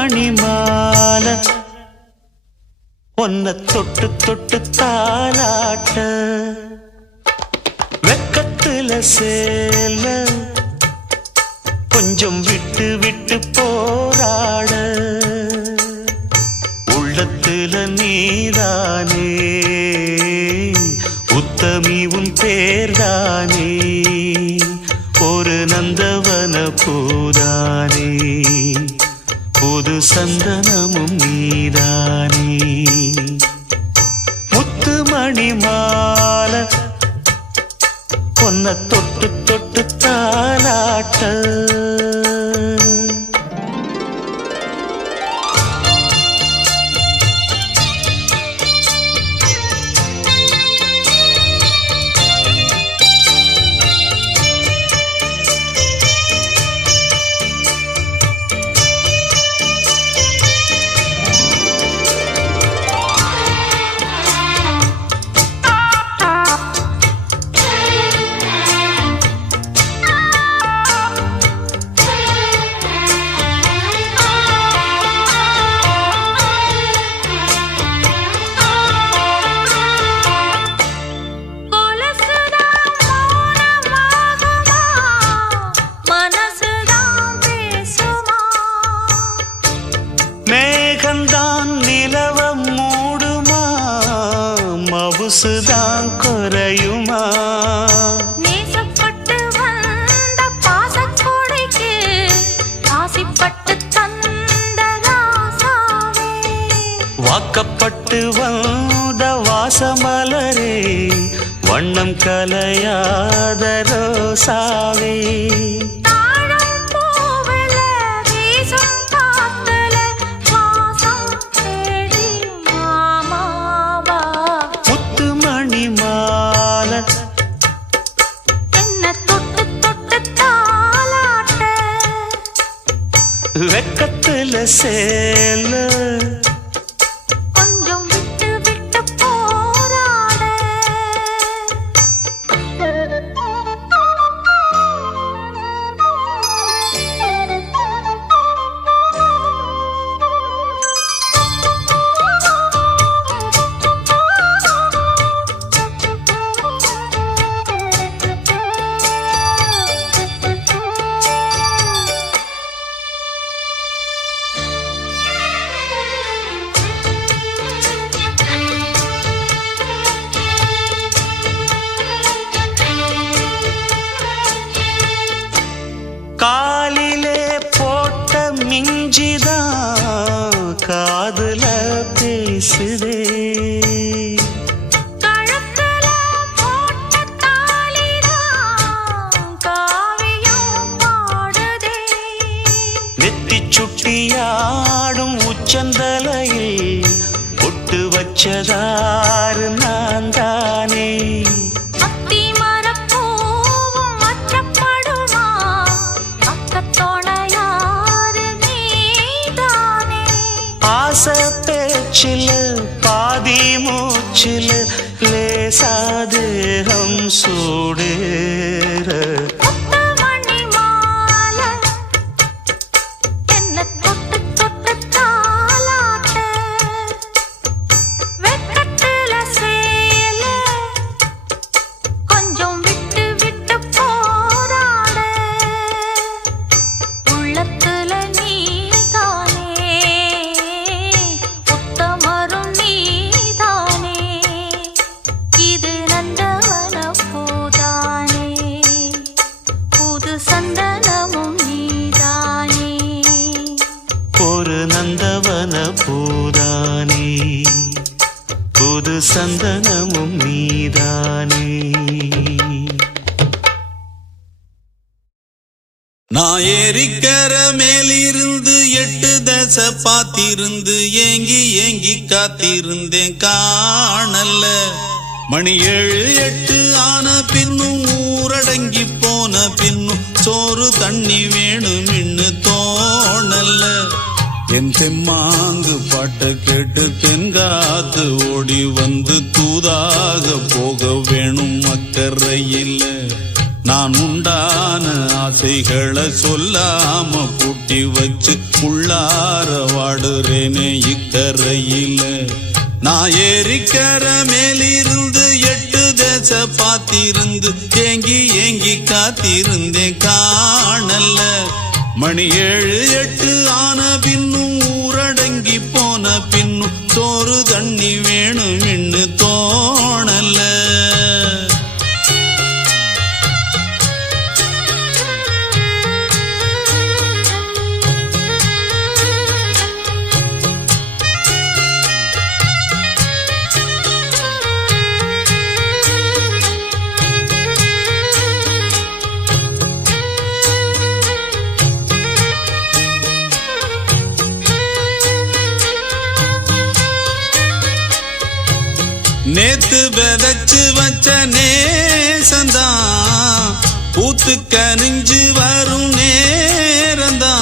மணி மாலை ஒன்ன தொட்டு தொட்டு தாலாட்ட வெக்கத்துல சேல கொஞ்சம் விட்டு விட்டு போராட உள்ளத்துல நீதானே உத்தமி உன் பேர்தானே ஒரு நந்தவன பூதானே புது சந்தனமும் நீதானே முத்து மணி மாலை ஒன்ன தொட்டு தொட்டு தாலாட்ட மவுசுதான் குறையுமா நேசப்பட்டு வந்த பாசக்கொடைக்கு ஆசைப்பட்டு தந்த ராசாவே வாக்கப்பட்டு வந்த வாசமலரே வண்ணம் கலையாத ரோசாவே வெக்கத்துல சேல கொஞ்சம் விட்டு விட்டு போராட காலிலே போட்ட மிஞ்சிதான் காதுல பேசுதே கழுத்துல போட்ட தாலிதான் காவியம் பாடுதே நெத்தி சுட்டியாடும் உச்சந்தலையில் பொட்டு வச்சதாறு நான் தானே ஆசை பேச்சில் பாதி மூச்சில் லேசா தேகம் சூடேற ஒரு நந்தவன பூதானே புது சந்தனமும் நீதானே நான் ஏரிக்கர மேலிருந்து 8 தசை பாத்திருந்து ஏங்கி ஏங்கி காத்திருந்தேன் காணல மணி 7 8 ஆன பின்னும் ஊரடங்கி போன பின்னும் சோறு தண்ணி வேணும் இன்னு தோணல என் தெம்மாங்கு பாட்ட கேட்டு தென்காத்து ஓடி வந்து தூதாக போக வேணும் அக்கறையில் நான் உண்டான ஆசைகளை சொல்லாம பூட்டி வச்சு உள்ளார வாடுறேனே இக்கரையில. நான் ஏரிக்கர மேலிருந்து 8 தேச பார்த்திருந்து ஏங்கி ஏங்கி காத்திருந்தேன் காணல. மணி 7 8 ஆன பின்னும் ஊரடங்கி போன பின்னும் சோறு தண்ணி வேணும் இன்னு தோணல. நேத்து விதைச்சு வச்ச நேசந்தான் பூத்து கனிஞ்சு வரும் நேரந்தான்.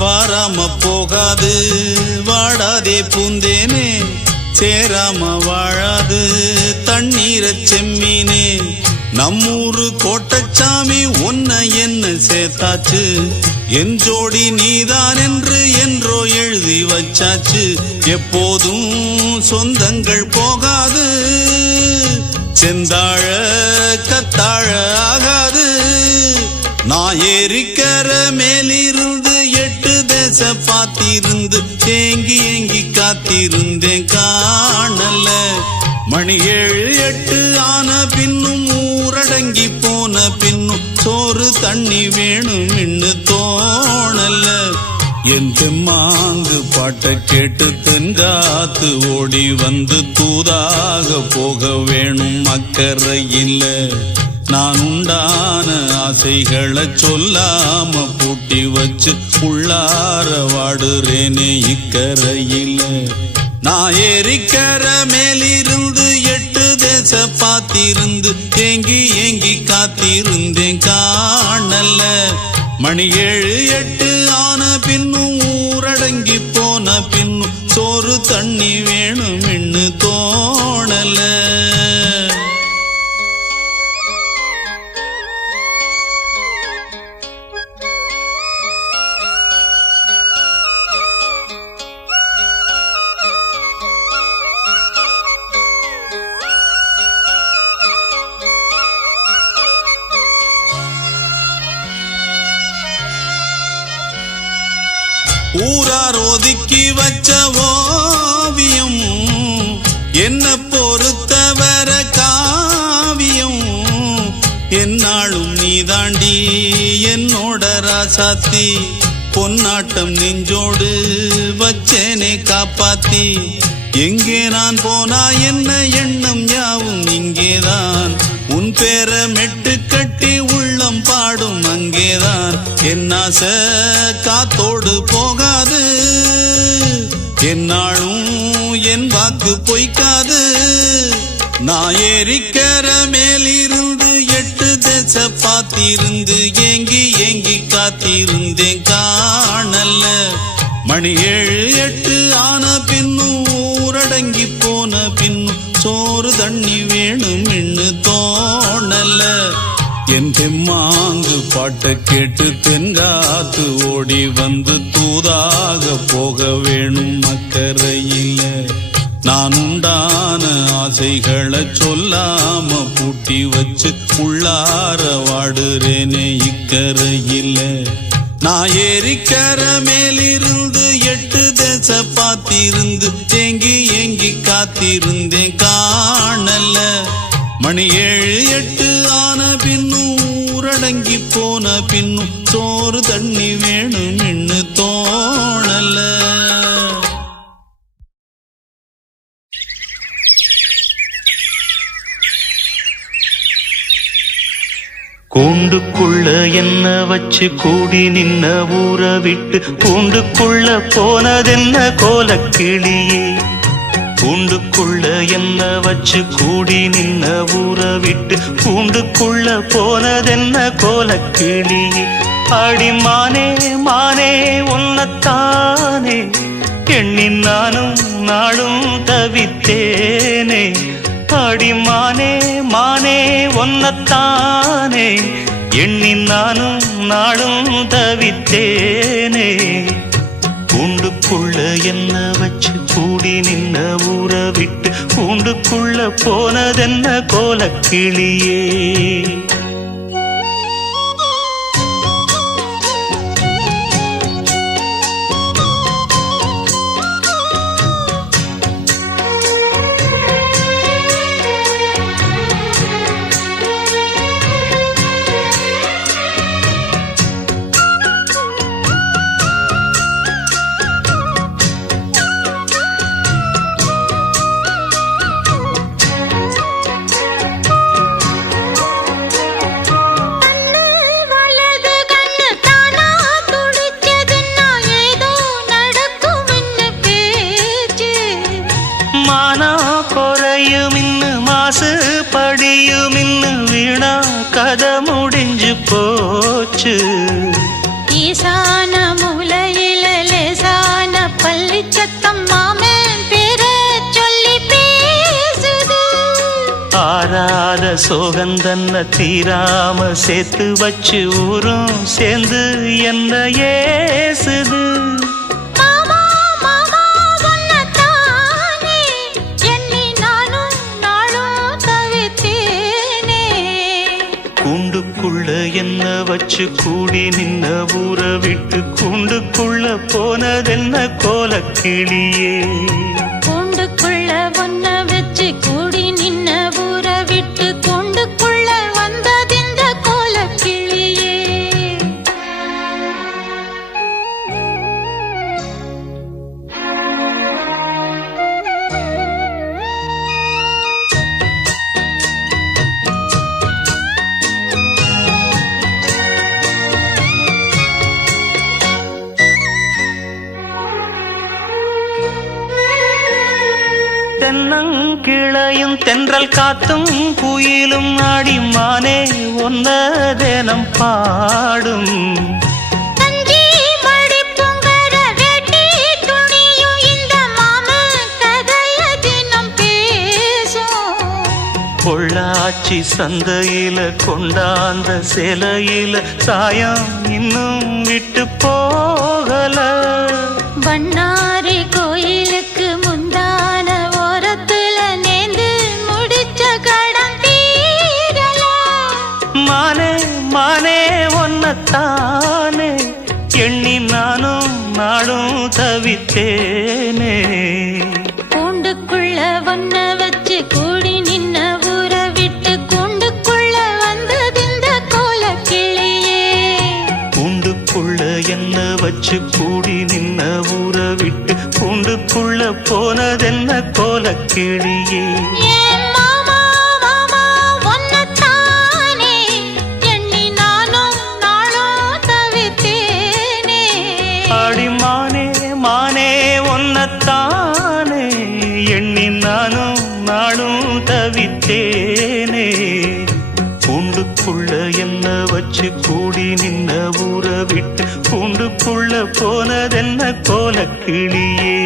வாராம போகாது வாடாதே பூந்தேனே, சேராம வாழாது தண்ணீர செம்மீனே. நம்மூரு கோட்டச்சாமி உன்னை என்ன சேர்த்தாச்சு, என் ஜோடி நீதான் என்று என்றோ எழுதி வச்சாச்சு. எப்போதும் சொந்தங்கள் போகாது, செந்தாழ கத்தாழ ஆகாது. நான் ஏரிக்கர மேலிருந்து 8 தேச பார்த்திருந்து ஏங்கி ஏங்கி காத்திருந்தேன் காணல. மணி 7 8 ஆன பின்னும் ஊரடங்கி போன பின்னும் சோறு தண்ணி வேணும் இன்னு தோணல. என் தெம்மாங்கு பாட்டை கேட்டு தென்காத்து ஓடி வந்து தூதாக போக வேணும் அக்கறையில். நான் உண்டான ஆசைகளை சொல்லாம பூட்டி வச்சு உள்ளார வாடுறேனே இக்கரையில். நான் ஏரிக்கர மேலிருந்து 8 தேச பார்த்திருந்து ஏங்கி ஏங்கி காத்திருந்தேன் காணல. மணி 7 8 ஆன பின்னும் ஊரடங்கி போன பின்னும் சோறு தண்ணி வேணும் இன்னு தோணல. ஊரார் ஒதுக்கி வச்ச ஓவியம் என்ன பொறுத்தவர காவியம். என்னாலும் நீதாண்டி என்னோட ராசாத்தி, பொன்னாட்டம் நெஞ்சோடு வச்சேனே காப்பாத்தி. எங்கே நான் போனா என்ன எண்ணம் யாவும் இங்கேதான், உன் பேர மெட்டு கட்டி உள்ளம் பாடும் அங்கேதான். என் ஆசை காத்தோடு போகாது, என்னாலும் என் வாக்கு பொய்க்காது. நான் ஏரிக்கர மேலிருந்து 8 தேச பார்த்திருந்து ஏங்கி ஏங்கி காத்திருந்தேன் காணல. மணி 7 8 ஆன பின்னும் ஊரடங்கி போன பின்னும் சோறு தண்ணி வேணும் இன்னு தோணல. என் தெம்மாங்கு பாட்டை கேட்டு தென்காத்து ஓடி வந்து தூதாக போக வேணும் அக்கறையில். நான் உண்டான ஆசைகளை சொல்லாம பூட்டி வச்சு உள்ளார வாடுறேனே இக்கரையில். நான் ஏரிக்கர மேலிருந்து 8 தேச பார்த்திருந்து ஏங்கி ஏங்கி காத்திருந்தேன் காணல. மணி 7 8 ஆன பின்னும் ஊரடங்கி போன பின்னும் சோறு தண்ணி வேணும் இன்னு தோணல. கூண்டுக்குள்ள என்ன வச்சு கூடி நின்ன ஊற விட்டு கூண்டுக்குள்ள போனதென்ன கோலக்கிளியே. கூண்டுக்குள்ள என்ன வச்சு கூடி நின்ன ஊற விட்டு கூண்டுக்குள்ள போனதென்ன கோலக்கிளியே. அடி மானே மானே உன்னத்தானே எண்ணி நானும் நாளும் தவித்தேனே. அடி மானே மானே ஒன்னத்தானே எண்ணி நானும் நாளும் தவித்தேனே கூண்டுக்குள்ள என்ன வச்சு கூடி நின்ன ஊற விட்டு கூண்டுக்குள்ள போனதென்ன கோலக்கிளியே படியும் இன்னும் வீணா கதை முடிஞ்சு போச்சு ஈசான மூலையில லேசான பள்ளி சத்தம் மாமன் பேர சொல்லி பேசுது ஆறாத சோகந்தன்ன தீராம சேர்த்து வச்சு ஊரும் சேர்ந்து என்ன ஏசுது கூண்டுக்குள்ள என்ன வச்சு கூடி நின்ன ஊற விட்டு கூண்டுக்குள்ள போனதென்ன கோலக்கிளியே கூண்டுக்குள்ள ஒன்ன வச்சு கூடி நின்ன ஊற விட்டு கூண்டுக்குள்ள வந்ததிந்த கோலக்கிளியே தென்னங்கிளையும் தென்றல் காத்தும் குயிலும் ஆடிமானே ஒன்ன தினம் பாடும் பொள்ளாச்சி சந்தையில கொண்டாந்த சிலையில சாயம் இன்னும் விட்டு போகல பண்ணாரி கோயிலுக்கு முந்தான ஓரத்துல நேந்து முடிச்ச கடன் தீரல மானே மானே ஒன்னத்தானே எண்ணி நானும் நாளும் தவித்தேனே கூண்டுக்குள்ள ஒன்ன வச்சு கூடி நின்ன ஊற விட்டு கூண்டுக்குள்ள வந்ததிந்த கோலக்கிளியே கூண்டுக்குள்ள என்ன வச்சு கூடி நின்ன ஊற விட்டு கூண்டுக்குள்ள போனதென்ன கோலக்கிளியே அடிமானே மானே ஒன்னத்தானே எண்ணி நானும் நாளும் தவித்தேனே கூண்டுக்குள்ள என்ன வச்சு கூடி நின்ன ஊற விட்டு கூண்டுக்குள்ள போனதென்ன கோலக்கிளியே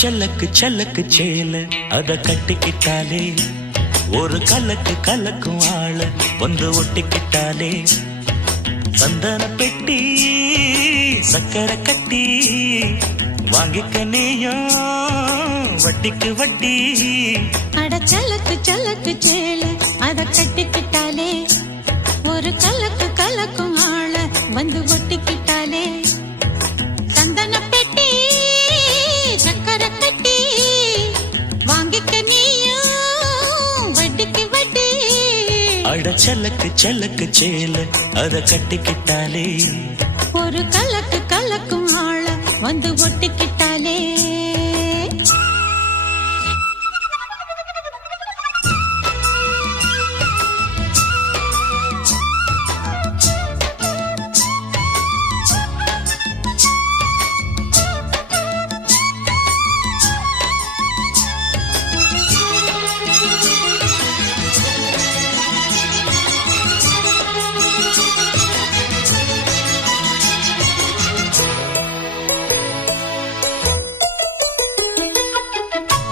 செல்லக்கு செல்லக்கு சேல அத கட்டிக்கிட்டாலே ஒரு கலக்கு கலக்கும் ஆள வந்து ஒட்டிக்கிட்டாலே சந்தன பெட்டி சக்கரை கட்டி வாங்கிக்க நீயும் வட்டிக்கு வட்டி அட சலக்கு சலக்கு சேல அத கட்டிக்கிட்டாலே ஒரு கலக்கு கலக்கும் ஆள வந்து ஒட்டிக்கிட்டாலே சந்தன பெட்டி சக்கரை கட்டி வாங்கிக்க நீயும் வட்டிக்கு வட்டி செல்லக்கு செல்லக்கு சேல அத கட்டிக்கிட்டாலே ஒரு கலக்கு கலக்கும் ஆள வந்து ஒட்டிக்கிட்டாலே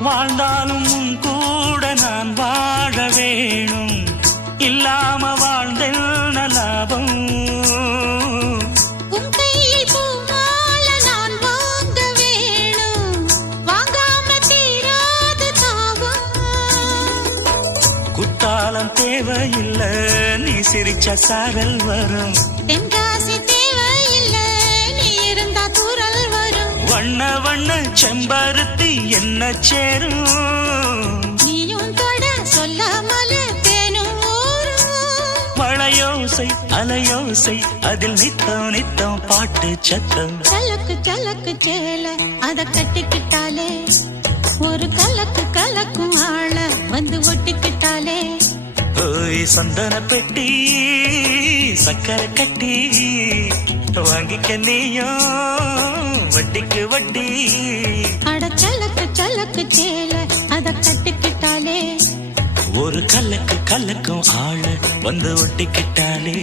வாழ்ந்தாலும் உன் கூட நான் வாழ வேணும் இல்லாம வாழ்ந்தென்ன லாபம் உன் கையில் பூமால நான் வாங்க வேணும் வாங்காம தீராத தாபம் குத்தாலம் தேவையில்லை நீ சிரிச்ச சாரல் வரும் தென்காசி தேவையில்லை நீ இருந்தா தூரல் வரும் வண்ண வண்ண செம்பருத்தி என்ன சேரும் நீயும் தொட சொல்லாமல தேனும் ஊரும் மழையோசை அலையோசை அதில் நித்தம் நித்தம் பாட்டு சத்தம் சலக்கு சலக்கு சேல அத கட்டிக்கிட்டாலே ஒரு கலக்கு கலக்கும் ஆள வந்து ஒட்டிக்கிட்டாலே ஓய் சந்தன பெட்டி சக்கரை கட்டி வாங்கிக்க நீயும் வட்டிக்கு வட்டி அட சலக்கு சலக்கு சேல அத கட்டிக்கிட்டாலே ஒரு கலக்கு கலக்கும் ஆள வந்து ஒட்டிக்கிட்டாலே